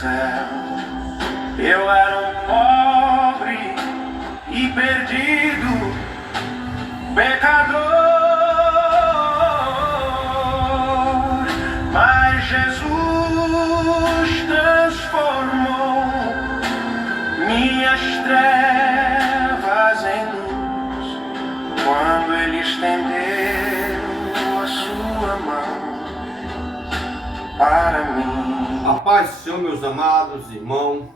céu. Eu era um pobre e perdido, pecador, mas Jesus transformou minhas trevas em luz, quando Ele estendeu a sua mão para mim. A paz do Senhor, meus amados irmãos.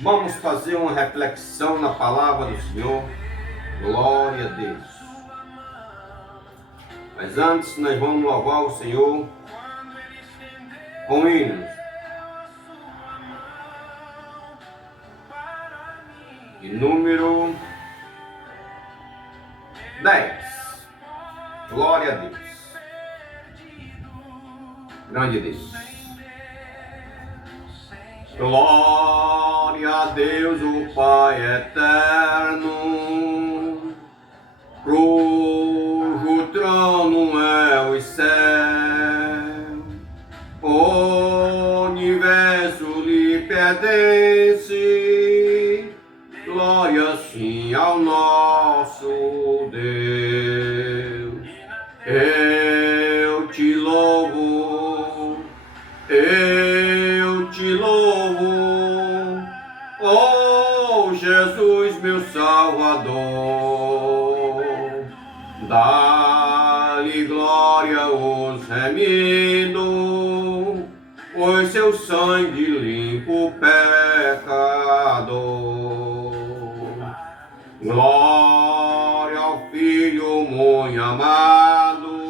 Vamos fazer uma reflexão na palavra do Senhor. Glória a Deus. Mas antes nós vamos louvar o Senhor com hinos. E número 10. Glória a Deus. Grande Deus. Glória a Deus, o Pai eterno, cujo trono é o céu, o universo lhe pertence. Glória sim ao nosso Deus. Eu te louvo, eu te louvo, oh Jesus, meu Salvador. Dá-lhe glória aos remidos, pois seu sangue limpa o pecador. Glória ao Filho muito amado,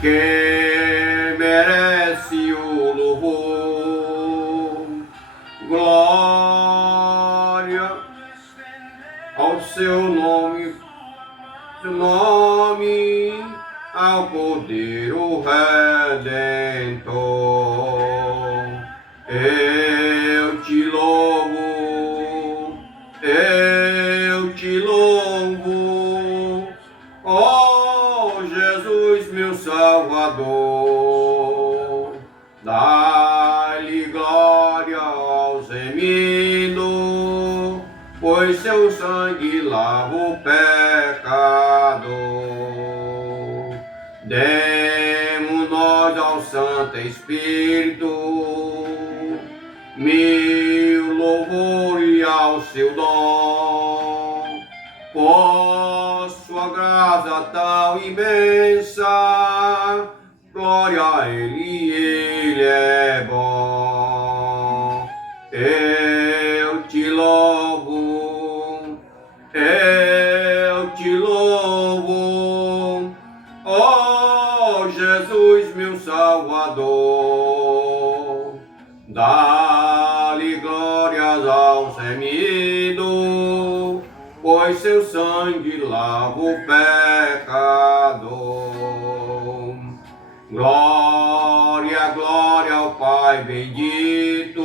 que merece o louvor. Glória ao seu nome, ao poder o Redentor. Eu te louvo, eu te louvo, oh Jesus, meu Salvador. Dá-lhe glória aos remidos, pois seu sangue lava o pecador. Demos nós ao Santo Espírito mil louvor e ao seu dom, por sua graça tão imensa. Glória a Ele é bom. Eu te louvo, eu te louvo, oh Jesus, meu Salvador. Dá-lhe glórias aos remidos, pois seu sangue lava o pecador. Glória, glória ao Pai bendito,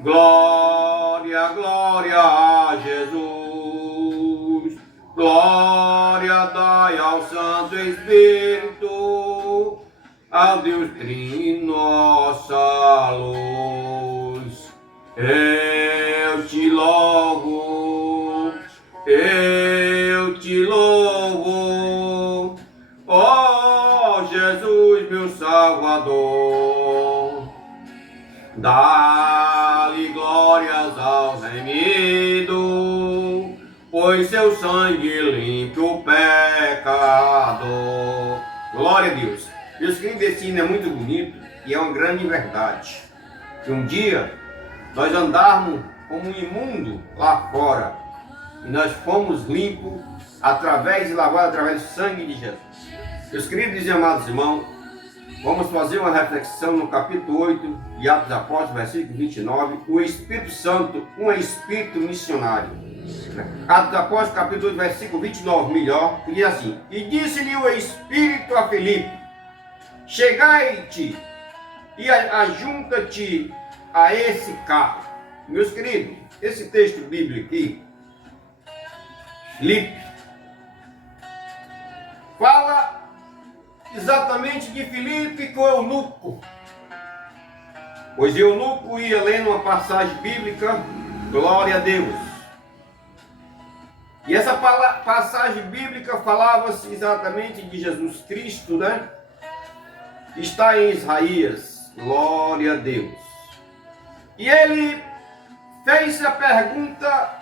glória, glória a Jesus, glória dai ao Santo Espírito, ao Deus Trino, nossa luz. Eu te louvo, eu te louvo, oh Jesus, meu Salvador. Dá-lhe glórias aos remidos, pois seu sangue limpa o pecador. Glória a Deus. Deus, que esse hino é muito bonito e é uma grande verdade. Que um dia nós andarmos como um imundo lá fora e nós fomos limpos através e lavados através do sangue de Jesus. Meus queridos e amados irmãos, vamos fazer uma reflexão no capítulo 8 de Atos dos Apóstolos, versículo 29. O Espírito Santo, um espírito missionário. Atos dos Apóstolos, capítulo 8, versículo 29, melhor, que diz assim: E disse-lhe o Espírito a Filipe: Chegai-te e ajunta-te a esse carro. Meus queridos, esse texto bíblico aqui, Filipe, fala exatamente de Filipe com o eunuco. Pois o eunuco ia lendo uma passagem bíblica, glória a Deus. E essa passagem bíblica falava-se exatamente de Jesus Cristo, né? Está em Isaías, glória a Deus. E ele fez a pergunta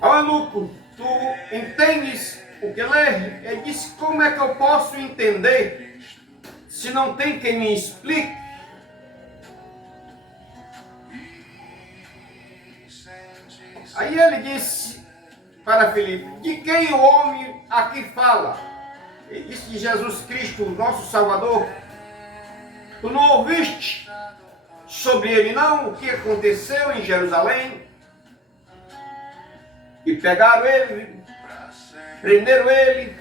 ao eunuco: tu entendes o que lê? Ele disse: como é que eu posso entender se não tem quem me explique? Aí ele disse para Filipe: de quem o homem aqui fala? Ele disse: de Jesus Cristo, nosso Salvador. Tu não ouviste sobre ele não o que aconteceu em Jerusalém? E pegaram ele, prenderam ele,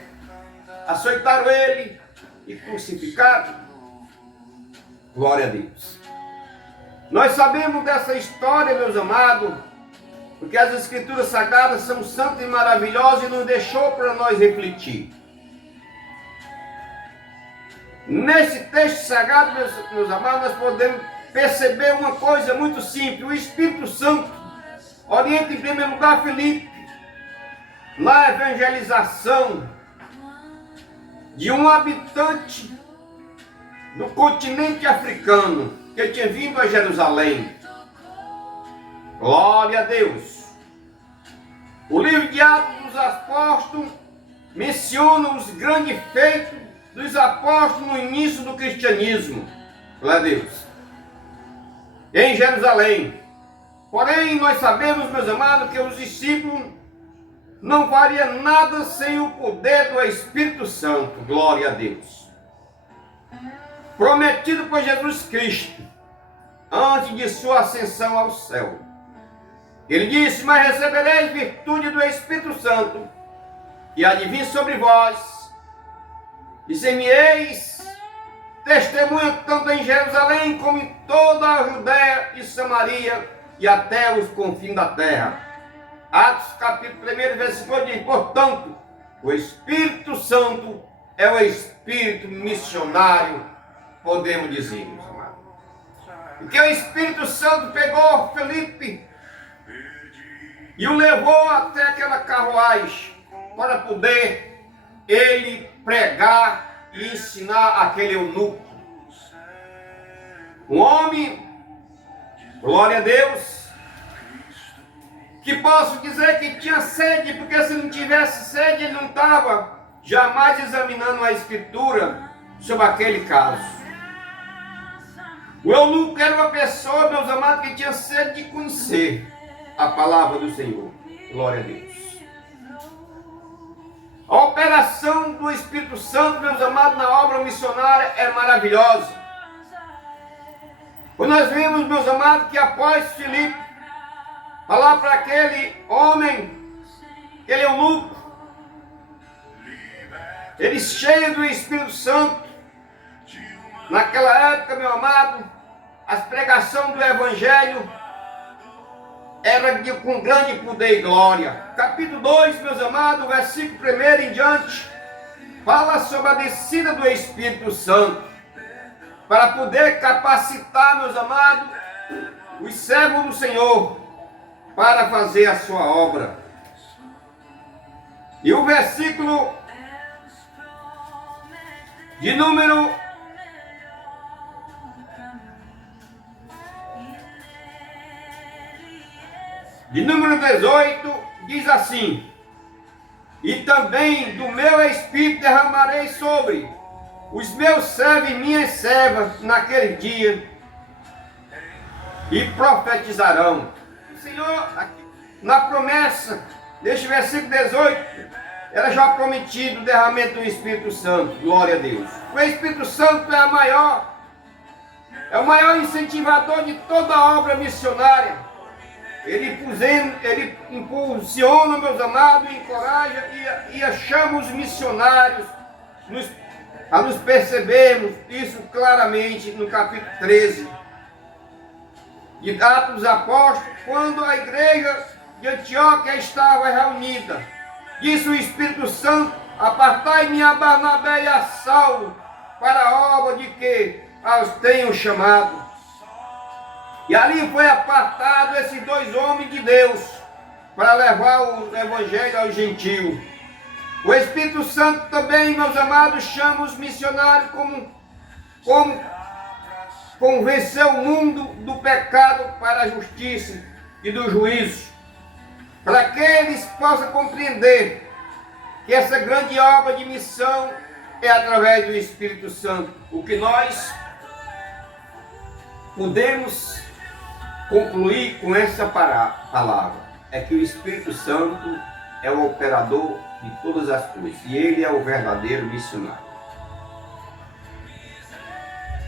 açoitaram ele e crucificaram. Glória a Deus. Nós sabemos dessa história, meus amados, porque as Escrituras Sagradas são santas e maravilhosas e nos deixou para nós refletir. Nesse texto sagrado, meus amados, nós podemos perceber uma coisa muito simples. O Espírito Santo orienta em primeiro lugar Filipe na evangelização de um habitante do continente africano que tinha vindo a Jerusalém. Glória a Deus. O livro de Atos dos Apóstolos menciona os grandes feitos dos apóstolos no início do cristianismo. Glória a Deus. Em Jerusalém. Porém, nós sabemos, meus amados, que os discípulos não fariam nada sem o poder do Espírito Santo. Glória a Deus. Prometido por Jesus Cristo antes de sua ascensão ao céu. Ele disse: mas recebereis virtude do Espírito Santo, e há de vir sobre vós, e ser-me-eis testemunha tanto em Jerusalém como em toda a Judéia e Samaria e até os confins da terra. Atos capítulo 1, versículo diz: portanto, o Espírito Santo é o Espírito missionário, podemos dizer, meus amados. Porque o Espírito Santo pegou Filipe e o levou até aquela carruagem para poder ele pregar e ensinar aquele eunuco. Um homem, glória a Deus, que posso dizer que tinha sede, porque se não tivesse sede ele não estava jamais examinando a Escritura sobre aquele caso. O eunuco era uma pessoa, meus amados, que tinha sede de conhecer a palavra do Senhor. Glória a Deus. A operação do Espírito Santo, meus amados, na obra missionária é maravilhosa. Pois nós vimos, meus amados, que após Filipe falar para aquele homem, aquele eunuco, ele cheio do Espírito Santo, naquela época, meu amado, a pregação do Evangelho era com grande poder e glória. Capítulo 2, meus amados, versículo 1 em diante, fala sobre a descida do Espírito Santo, para poder capacitar, meus amados, os servos do Senhor, para fazer a sua obra. E o versículo de número 18 diz assim: e também do meu Espírito derramarei sobre os meus servos e minhas servas naquele dia, e profetizarão. O Senhor, na promessa deste versículo 18, era já prometido o derramamento do Espírito Santo. Glória a Deus. O Espírito Santo é o maior incentivador de toda a obra missionária. Ele impulsiona, meus amados, encoraja e chama os missionários a nos percebermos isso claramente no capítulo 13 de Atos dos Apóstolos, quando a igreja de Antioquia estava reunida. Disse o Espírito Santo Apartai-me a Barnabé e a Saulo para a obra de que os tenho chamado. E ali foi apartado esses dois homens de Deus para levar o evangelho aos gentios. O Espírito Santo também, meus amados, chama os missionários como convencer o mundo do pecado para a justiça e do juízo, para que eles possam compreender que essa grande obra de missão é através do Espírito Santo. O que nós podemos concluir com essa palavra é que o Espírito Santo é o operador de todas as coisas e ele é o verdadeiro missionário.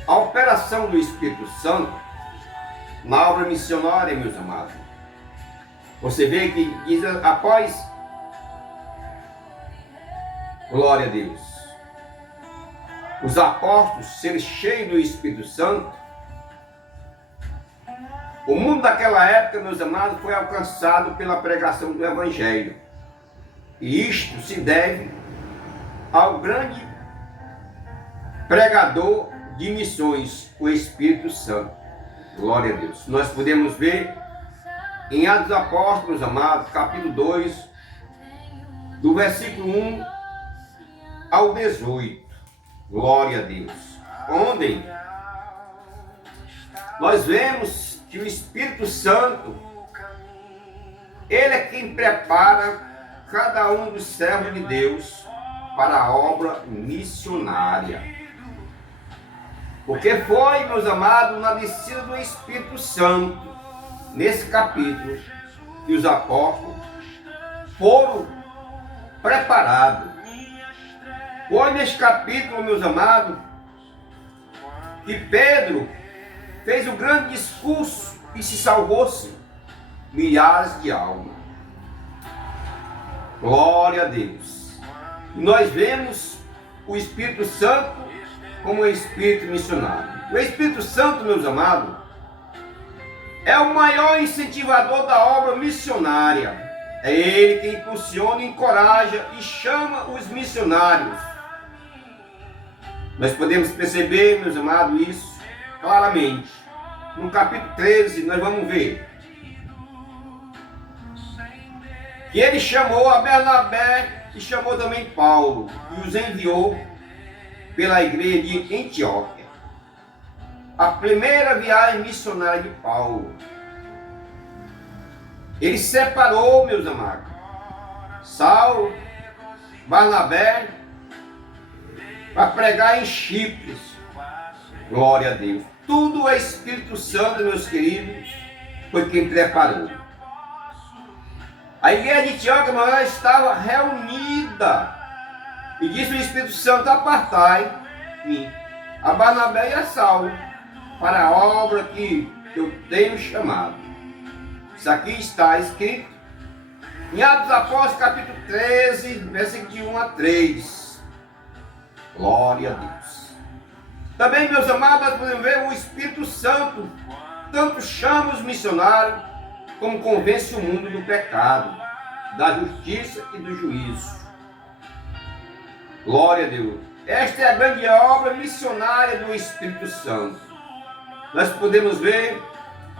A operação do Espírito Santo na obra missionária, meus amados, você vê que diz após, glória a Deus, os apóstolos serem cheios do Espírito Santo, o mundo daquela época, meus amados, foi alcançado pela pregação do Evangelho. E isto se deve ao grande pregador de missões, o Espírito Santo. Glória a Deus. Nós podemos ver em Atos dos Apóstolos, amados, capítulo 2, do versículo 1 ao 18. Glória a Deus. Onde nós vemos que o Espírito Santo, ele é quem prepara cada um dos servos de Deus para a obra missionária. Porque foi, meus amados, na descida do Espírito Santo, nesse capítulo, que os apóstolos foram preparados. Foi nesse capítulo, meus amados, que Pedro fez o grande discurso e se salvou-se milhares de almas. Glória a Deus. E nós vemos o Espírito Santo como o Espírito missionário. O Espírito Santo, meus amados, é o maior incentivador da obra missionária. É ele que impulsiona, encoraja e chama os missionários. Nós podemos perceber, meus amados, isso claramente. No capítulo 13, nós vamos ver que ele chamou a Barnabé e chamou também Paulo e os enviou pela igreja de Antioquia. A primeira viagem missionária de Paulo. Ele separou, meus amados, Saulo, Barnabé, para pregar em Chipre. Glória a Deus. Tudo o Espírito Santo, meus queridos, foi quem preparou. A igreja de Antioquia, irmã, estava reunida. E disse o Espírito Santo: apartai-me a Barnabé e a Saulo para a obra que eu tenho chamado. Isso aqui está escrito em Atos dos Apóstolos, capítulo 13, versículo de 1 a 3. Glória a Deus. Também, meus amados, nós podemos ver o Espírito Santo tanto chama os missionários como convence o mundo do pecado, da justiça e do juízo. Glória a Deus. Esta é a grande obra missionária do Espírito Santo. Nós podemos ver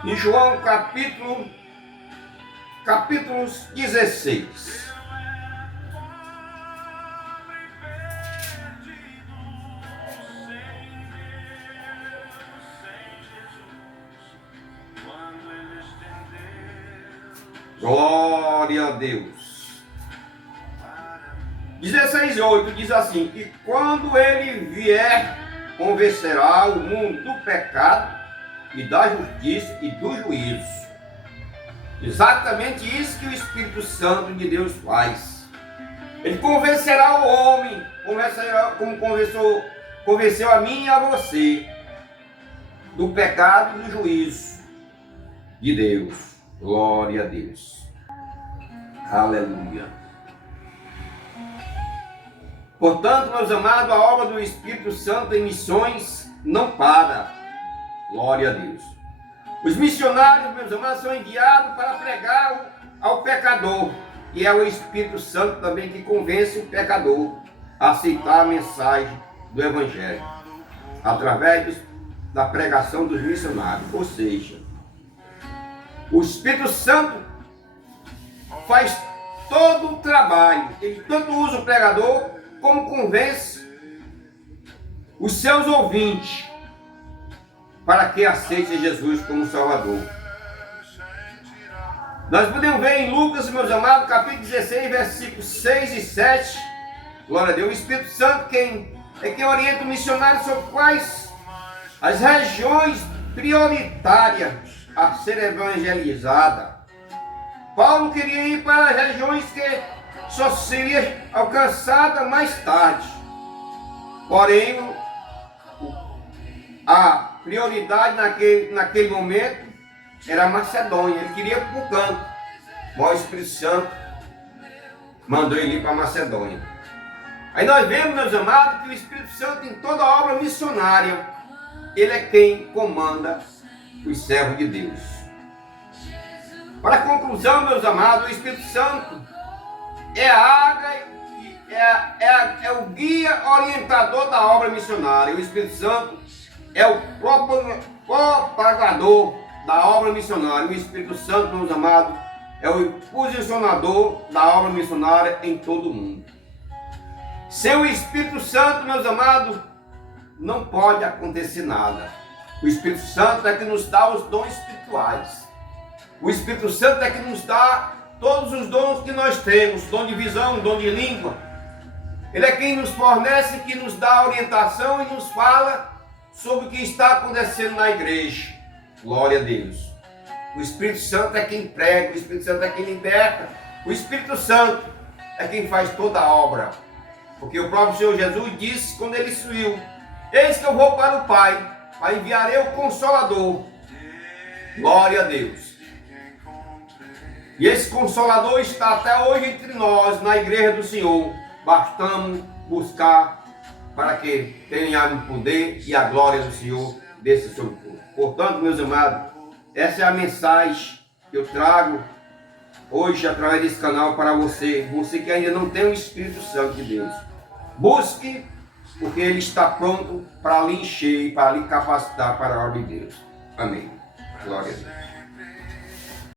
em João capítulo 16. Glória a Deus. 16:8 diz assim: e quando ele vier, convencerá o mundo do pecado e da justiça e do juízo. Exatamente isso que o Espírito Santo de Deus faz. Ele convencerá o homem, como convenceu a mim e a você, do pecado e do juízo de Deus. Glória a Deus. Aleluia. Portanto, meus amados, a obra do Espírito Santo em missões não para. Glória a Deus. Os missionários, meus amados, são enviados para pregar ao pecador E é o Espírito Santo também que convence o pecador a aceitar a mensagem do Evangelho, através da pregação dos missionários. Ou seja, o Espírito Santo faz todo o trabalho. Ele tanto usa o pregador, como convence os seus ouvintes para que aceitem Jesus como Salvador. Nós podemos ver em Lucas, meus amados, capítulo 16, versículos 6 e 7. Glória a Deus. O Espírito Santo é quem orienta o missionário sobre quais as regiões prioritárias a ser evangelizada. Paulo queria ir para as regiões que só seria alcançada mais tarde. Porém, a prioridade naquele momento era a Macedônia. Ele queria ir para o canto. Mas o Espírito Santo mandou ele ir para a Macedônia. Aí nós vemos, meus amados, que o Espírito Santo, em toda a obra missionária, ele é quem comanda os servos de Deus. Para conclusão, meus amados, o Espírito Santo é a água, é o guia orientador da obra missionária. O Espírito Santo é o propagador da obra missionária. O Espírito Santo, meus amados, é o posicionador da obra missionária em todo o mundo. Sem o Espírito Santo, meus amados, não pode acontecer nada. O Espírito Santo é que nos dá os dons espirituais. O Espírito Santo é que nos dá todos os dons que nós temos, dom de visão, dom de língua. Ele é quem nos fornece, que nos dá orientação e nos fala sobre o que está acontecendo na igreja. Glória a Deus. O Espírito Santo é quem prega, o Espírito Santo é quem liberta. O Espírito Santo é quem faz toda a obra. Porque o próprio Senhor Jesus disse, quando ele subiu: eis que eu vou para o Pai, enviarei o Consolador. Glória a Deus. E esse Consolador está até hoje entre nós, na igreja do Senhor. Bastamos buscar para que tenhamos o poder e a glória do Senhor desse seu povo. Portanto, meus amados, essa é a mensagem que eu trago hoje através desse canal para você. Você que ainda não tem o Espírito Santo de Deus. Busque, porque Ele está pronto para lhe encher e para lhe capacitar para a obra de Deus. Amém. Glória a Deus.